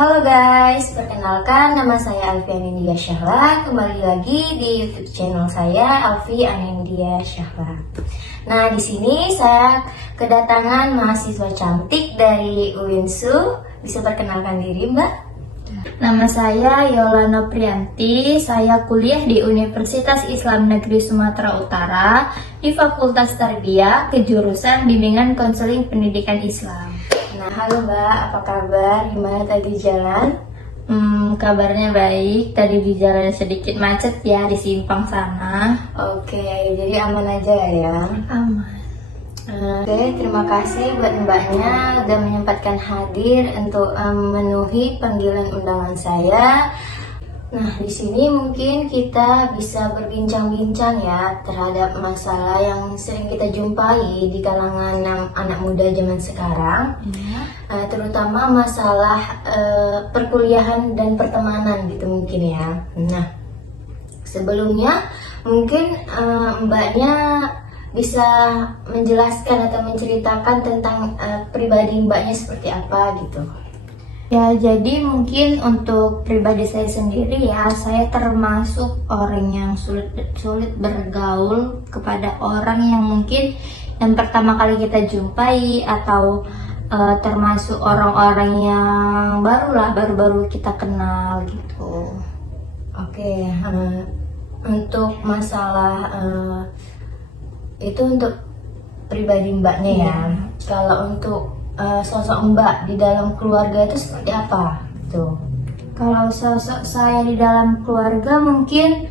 Halo guys, perkenalkan nama saya Alfi Anindya Syahla. Kembali lagi di YouTube channel saya Alfi Anindya Syahla. Nah, di sini saya kedatangan mahasiswa cantik dari UINSU. Bisa perkenalkan diri, Mbak? Nama saya Yolana Priyanti, saya kuliah di Universitas Islam Negeri Sumatera Utara di Fakultas Tarbiyah, kejurusan Bimbingan Konseling Pendidikan Islam. Nah, halo Mbak, apa kabar? Gimana tadi jalan? Kabarnya baik, tadi di jalan sedikit macet ya di simpang sana. Oke, jadi aman aja ya? Aman. Oke, terima kasih buat mbaknya udah menyempatkan hadir untuk memenuhi panggilan undangan saya. Nah, di sini mungkin kita bisa berbincang-bincang ya terhadap masalah yang sering kita jumpai di kalangan anak muda zaman sekarang, terutama masalah perkuliahan dan pertemanan gitu mungkin ya. Nah, sebelumnya mungkin mbaknya bisa menjelaskan atau menceritakan tentang pribadi mbaknya seperti apa gitu. Ya, jadi mungkin untuk pribadi saya sendiri ya, saya termasuk orang yang sulit bergaul kepada orang yang mungkin yang pertama kali kita jumpai atau termasuk orang-orang yang baru kita kenal gitu. Oke, untuk masalah itu untuk pribadi mbaknya ya. Kalau untuk sosok mbak di dalam keluarga itu seperti apa? Tuh. Kalau sosok saya di dalam keluarga mungkin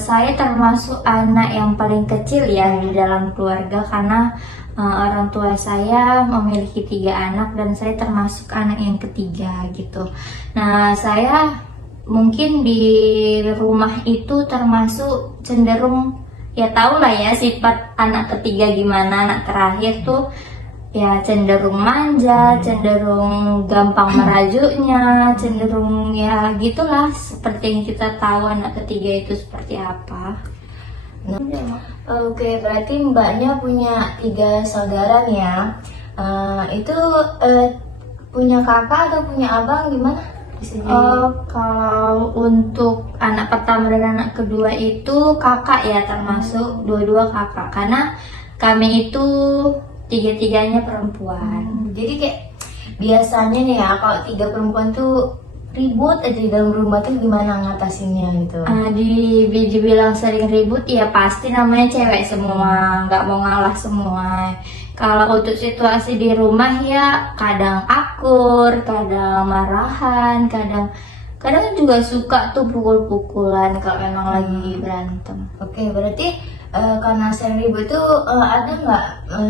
saya termasuk anak yang paling kecil ya di dalam keluarga karena orang tua saya memiliki 3 anak dan saya termasuk anak yang ketiga gitu. Nah, saya mungkin di rumah itu termasuk cenderung ya tau lah ya sifat anak ketiga gimana, anak terakhir tuh ya cenderung manja, cenderung gampang merajuknya, cenderung ya gitulah seperti yang kita tahu anak ketiga itu seperti apa. Nah, oke, berarti mbaknya punya 3 saudara nih ya. Itu punya kakak atau punya abang gimana? Kalau untuk anak pertama dan anak kedua itu kakak ya termasuk dua-dua kakak karena kami itu tiga-tiganya perempuan. Jadi kayak biasanya nih ya kalau 3 perempuan tuh ribut aja di dalam rumah tuh gimana ngatasinnya gitu? Dibilang sering ribut ya pasti namanya cewek semua, nggak mau ngalah semua. Kalau untuk situasi di rumah ya kadang akur, kadang marahan, kadang juga suka tuh pukul-pukulan kalau memang lagi berantem. Oke, berarti karena sering ribut tuh ada nggak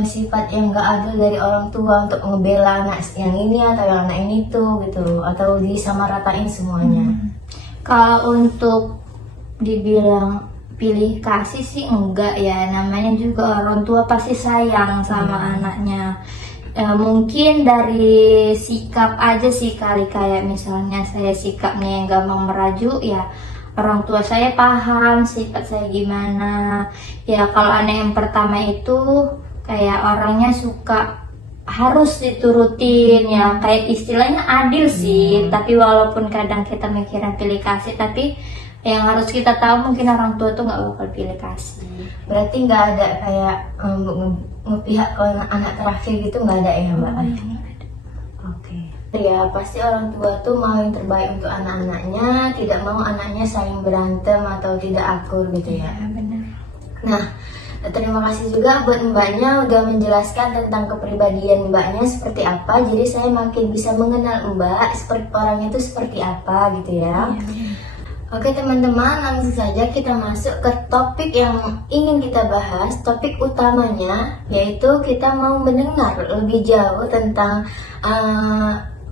sifat yang nggak adil dari orang tua untuk ngebela anak yang ini atau yang anak ini tuh gitu, atau disamaratain semuanya? Kalau untuk dibilang pilih kasih sih enggak ya, namanya juga orang tua pasti sayang sama anaknya. Mungkin dari sikap aja sih kali, kayak misalnya saya sikapnya yang gampang merajuk ya orang tua saya paham sifat saya gimana. Ya kalau anak yang pertama itu kayak orangnya suka harus diturutin ya, kayak istilahnya adil sih, tapi walaupun kadang kita mikirnya pilih kasih, tapi yang harus kita tahu mungkin orang tua tuh nggak bakal pilih kasih. Berarti nggak ada kayak ngepihak ke anak terakhir gitu, nggak ada ya mbak? Oke. Ya pasti orang tua tuh mau yang terbaik untuk anak-anaknya, tidak mau anaknya saling berantem atau tidak akur gitu ya. Benar. Nah, terima kasih juga buat mbaknya udah menjelaskan tentang kepribadian mbaknya seperti apa. Jadi saya makin bisa mengenal mbak seperti orangnya itu seperti apa gitu ya. Oke teman-teman, langsung saja kita masuk ke topik yang ingin kita bahas. Topik utamanya yaitu kita mau mendengar lebih jauh tentang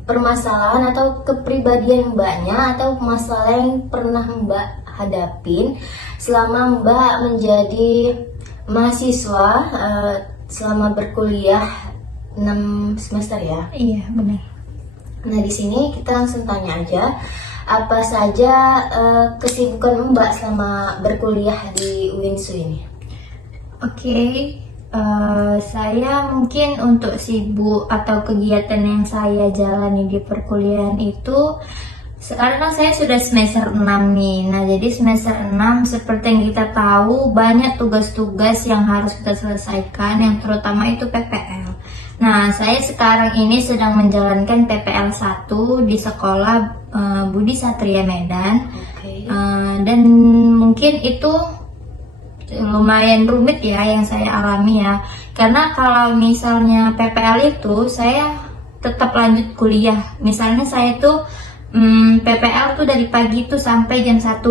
permasalahan atau kepribadian mbaknya atau masalah yang pernah mbak hadapin selama mbak menjadi mahasiswa selama berkuliah 6 semester ya. Iya benar. Nah di sini kita langsung tanya aja, apa saja kesibukan mbak selama berkuliah di UINSU ini? Oke. Saya mungkin untuk sibuk atau kegiatan yang saya jalani di perkuliahan itu sekarang kan saya sudah semester 6 nih. Nah, jadi semester 6 seperti yang kita tahu banyak tugas-tugas yang harus kita selesaikan, yang terutama itu PPL. Nah, saya sekarang ini sedang menjalankan PPL 1 di sekolah Budi Satria Medan. Oke. Dan mungkin itu lumayan rumit ya yang saya alami ya, karena kalau misalnya PPL itu saya tetap lanjut kuliah. Misalnya saya tuh PPL tuh dari pagi tuh sampai jam 1.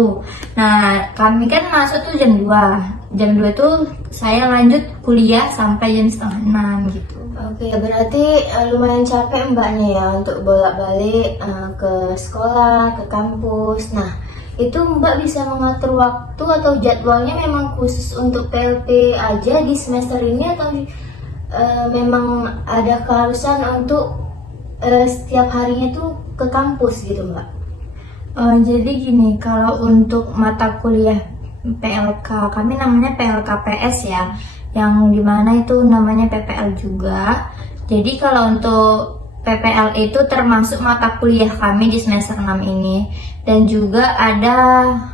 Nah, kami kan masuk tuh jam 2. Jam 2 tuh saya lanjut kuliah sampai jam setengah 6 gitu. Oke, berarti lumayan capek mbaknya ya untuk bolak-balik ke sekolah, ke kampus. Nah, itu mbak bisa mengatur waktu atau jadwalnya memang khusus untuk PLP aja di semester ini, atau memang ada keharusan untuk setiap harinya tuh ke kampus gitu mbak? Jadi gini, kalau untuk mata kuliah PLK, kami namanya PLKPS ya, yang dimana itu namanya PPL juga. Jadi kalau untuk PPL itu termasuk mata kuliah kami di semester 6 ini, dan juga ada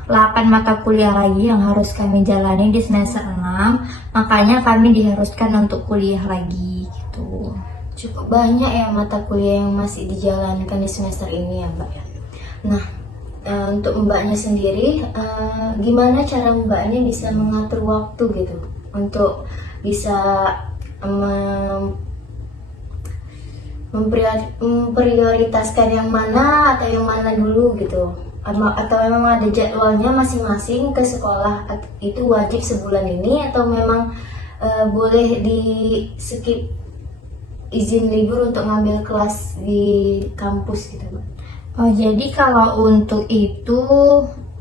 8 mata kuliah lagi yang harus kami jalani di semester 6, makanya kami diharuskan untuk kuliah lagi gitu. Cukup banyak ya mata kuliah yang masih dijalankan di semester ini ya mbak ya. Nah, untuk mbaknya sendiri, gimana cara mbaknya bisa mengatur waktu gitu untuk bisa memprioritaskan yang mana atau yang mana dulu gitu, atau memang ada jadwalnya masing-masing ke sekolah itu wajib sebulan ini, atau memang boleh di skip izin libur untuk ngambil kelas di kampus gitu Mbak? Jadi kalau untuk itu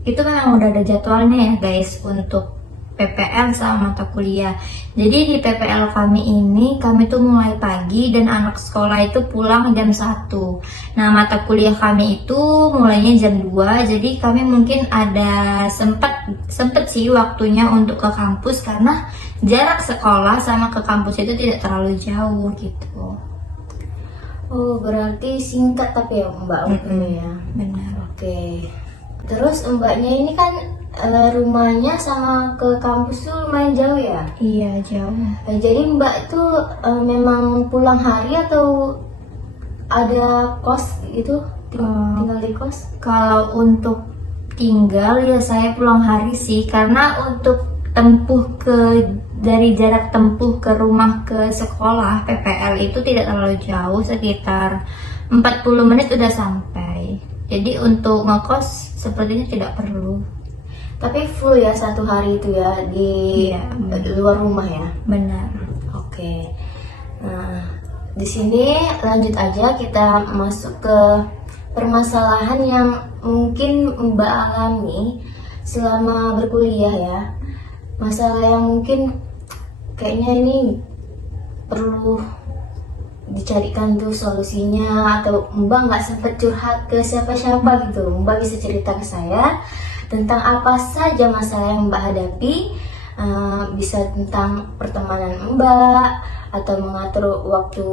memang udah ada jadwalnya ya guys, untuk PPL sama mata kuliah. Jadi di PPL kami tuh mulai pagi dan anak sekolah itu pulang jam 1. Nah, mata kuliah kami itu mulainya jam 2. Jadi kami mungkin ada sempet sih waktunya untuk ke kampus, karena jarak sekolah sama ke kampus itu tidak terlalu jauh gitu. Oh, berarti singkat tapi ya Mbak waktunya ya. Benar. Oke. Terus mbaknya ini kan rumahnya sama ke kampus tuh lumayan jauh ya? Iya, jauh. Jadi mbak tuh memang pulang hari atau ada kos gitu? Tinggal di kos? Kalau untuk tinggal ya saya pulang hari sih, karena untuk dari jarak tempuh ke rumah ke sekolah PPL itu tidak terlalu jauh, sekitar 40 menit udah sampai. Jadi untuk ngekos sepertinya tidak perlu. Tapi full ya satu hari itu ya di luar rumah ya? Benar. Oke. Nah, di sini lanjut aja kita masuk ke permasalahan yang mungkin Mbak alami selama berkuliah ya. Masalah yang mungkin kayaknya ini perlu dicarikan tuh solusinya, atau Mbak nggak sempat curhat ke siapa-siapa gitu. Mbak bisa cerita ke saya tentang apa saja masalah yang Mbak hadapi, bisa tentang pertemanan Mbak, atau mengatur waktu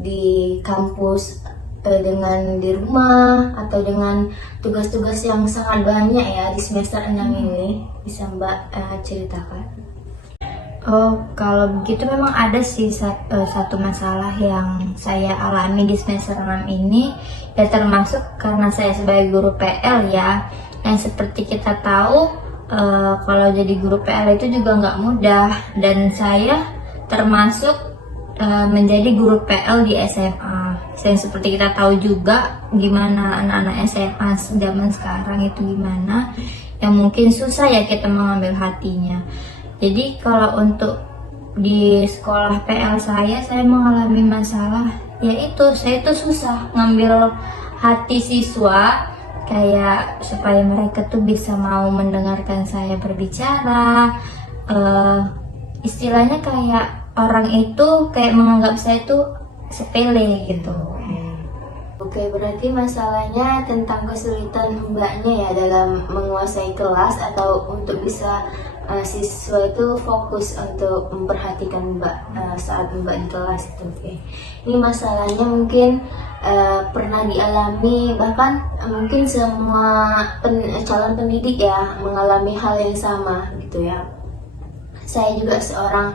di kampus dengan di rumah, atau dengan tugas-tugas yang sangat banyak ya di semester 6 ini. Bisa Mbak ceritakan? Oh, kalau begitu memang ada sih satu masalah yang saya alami di semester 6 ini, ya termasuk karena saya sebagai guru PL ya. Yang seperti kita tahu, kalau jadi guru PL itu juga nggak mudah, dan saya termasuk menjadi guru PL di SMA. Yang seperti kita tahu juga gimana anak-anak SMA zaman sekarang itu gimana, yang mungkin susah ya kita mengambil hatinya. Jadi kalau untuk di sekolah PL saya mengalami masalah, yaitu saya tuh susah ngambil hati siswa, kayak supaya mereka tuh bisa mau mendengarkan saya berbicara. Istilahnya kayak orang itu kayak menganggap saya tuh sepele gitu. Oke, berarti masalahnya tentang kesulitan mbaknya ya dalam menguasai kelas, atau untuk bisa siswa itu fokus untuk memperhatikan Mbak saat Mbak di kelas itu. Oke. Ini masalahnya mungkin pernah dialami, bahkan mungkin semua calon pendidik ya mengalami hal yang sama gitu ya. Saya juga seorang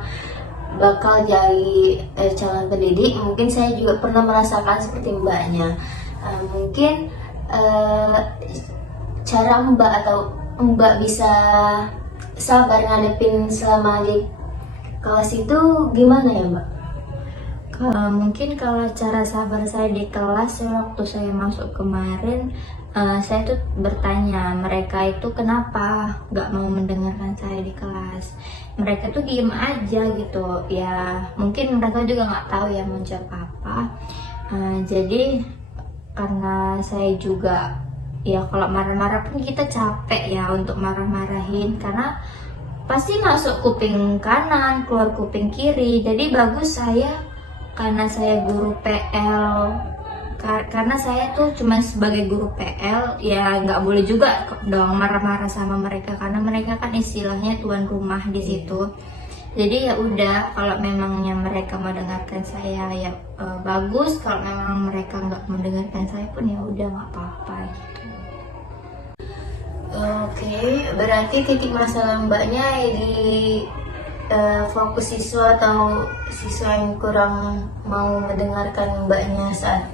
bakal jadi calon pendidik, mungkin saya juga pernah merasakan seperti Mbaknya. Mungkin cara Mbak atau Mbak bisa sabar ngadepin selama di kelas itu gimana ya Mbak? Mungkin kalau cara sabar saya di kelas waktu saya masuk kemarin, saya tuh bertanya mereka itu kenapa nggak mau mendengarkan saya di kelas. Mereka tuh diem aja gitu ya, mungkin mereka juga nggak tahu ya mau jawab apa. Jadi karena saya juga ya kalau marah-marah pun kita capek ya untuk marah-marahin, karena pasti masuk kuping kanan keluar kuping kiri. Jadi bagus saya, karena saya guru PL, karena saya tuh cuma sebagai guru PL ya nggak boleh juga dong marah-marah sama mereka, karena mereka kan istilahnya tuan rumah di situ. Jadi ya udah, kalau memangnya mereka mau dengarkan saya ya bagus, kalau memang mereka nggak mendengarkan saya pun ya udah nggak apa-apa gitu. Oke, berarti titik masalah Mbaknya di fokus siswa atau siswa yang kurang mau mendengarkan Mbaknya saat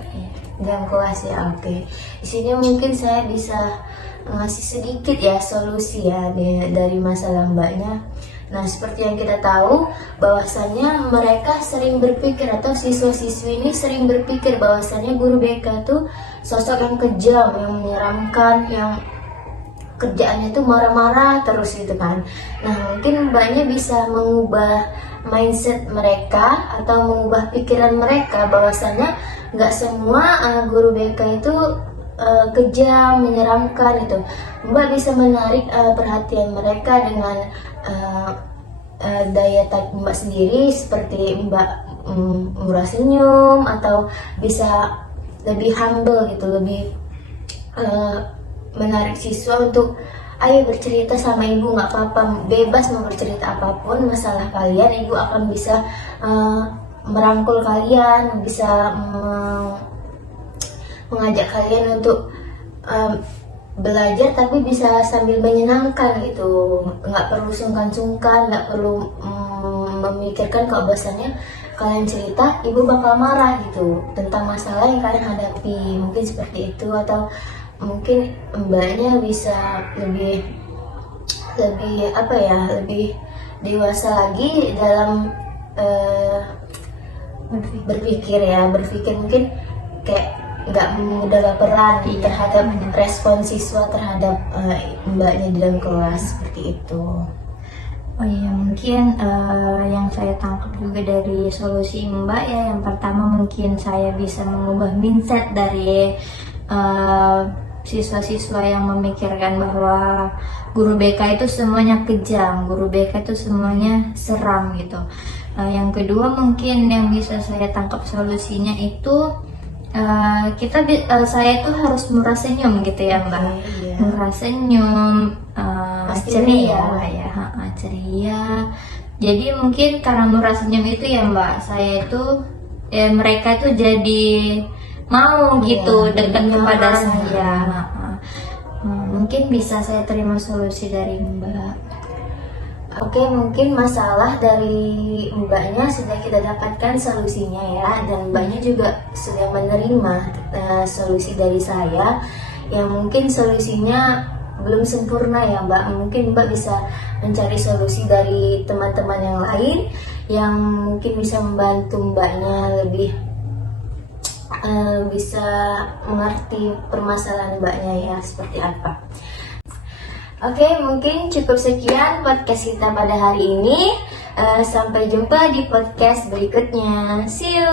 dalam kelas ya. Oke, di sini mungkin saya bisa ngasih sedikit ya solusi ya dari masalah Mbaknya. Nah, seperti yang kita tahu bahwasanya mereka sering berpikir atau siswa-siswi ini sering berpikir bahwasanya guru BK itu sosok yang kejam, yang menyeramkan, yang kerjaannya itu marah-marah terus gitu kan. Nah, mungkin Mbaknya bisa mengubah mindset mereka atau mengubah pikiran mereka bahwasanya nggak semua guru BK itu kejam, menyeramkan itu. Mbak bisa menarik perhatian mereka dengan daya tarik Mbak sendiri, seperti Mbak murah senyum, atau bisa lebih humble gitu, lebih menarik siswa untuk ayo bercerita sama ibu, nggak apa-apa, bebas mau bercerita apapun masalah kalian, ibu akan bisa merangkul kalian, bisa mengajak kalian untuk belajar tapi bisa sambil menyenangkan gitu, nggak perlu sungkan-sungkan, nggak perlu memikirkan kalau bahasanya kalian cerita ibu bakal marah gitu tentang masalah yang kalian hadapi, mungkin seperti itu. Atau mungkin Mbaknya bisa lebih apa ya, lebih dewasa lagi dalam berpikir mungkin kayak nggak mudah baperan terhadap respon siswa terhadap Mbaknya di dalam kelas, seperti itu. Oh iya, mungkin yang saya tangkap juga dari solusi Mbak ya, yang pertama mungkin saya bisa mengubah mindset dari siswa-siswa yang memikirkan bahwa guru BK itu semuanya kejam, guru BK itu semuanya seram gitu. Yang kedua mungkin yang bisa saya tangkap solusinya itu saya tuh harus murah senyum gitu ya Mbak. Iya. Murah senyum, ceria ya, ceria. Jadi mungkin karena murah senyum itu ya Mbak, saya itu mereka tuh jadi mau gitu dekat kepada saya. Mungkin bisa saya terima solusi dari Mbak. Oke, mungkin masalah dari Mbaknya sudah kita dapatkan solusinya ya, dan Mbaknya juga sudah menerima solusi dari saya, yang mungkin solusinya belum sempurna ya Mbak. Mungkin Mbak bisa mencari solusi dari teman-teman yang lain yang mungkin bisa membantu Mbaknya lebih bisa mengerti permasalahan Mbaknya ya seperti apa. Oke, mungkin cukup sekian podcast kita pada hari ini. Sampai jumpa di podcast berikutnya. See you.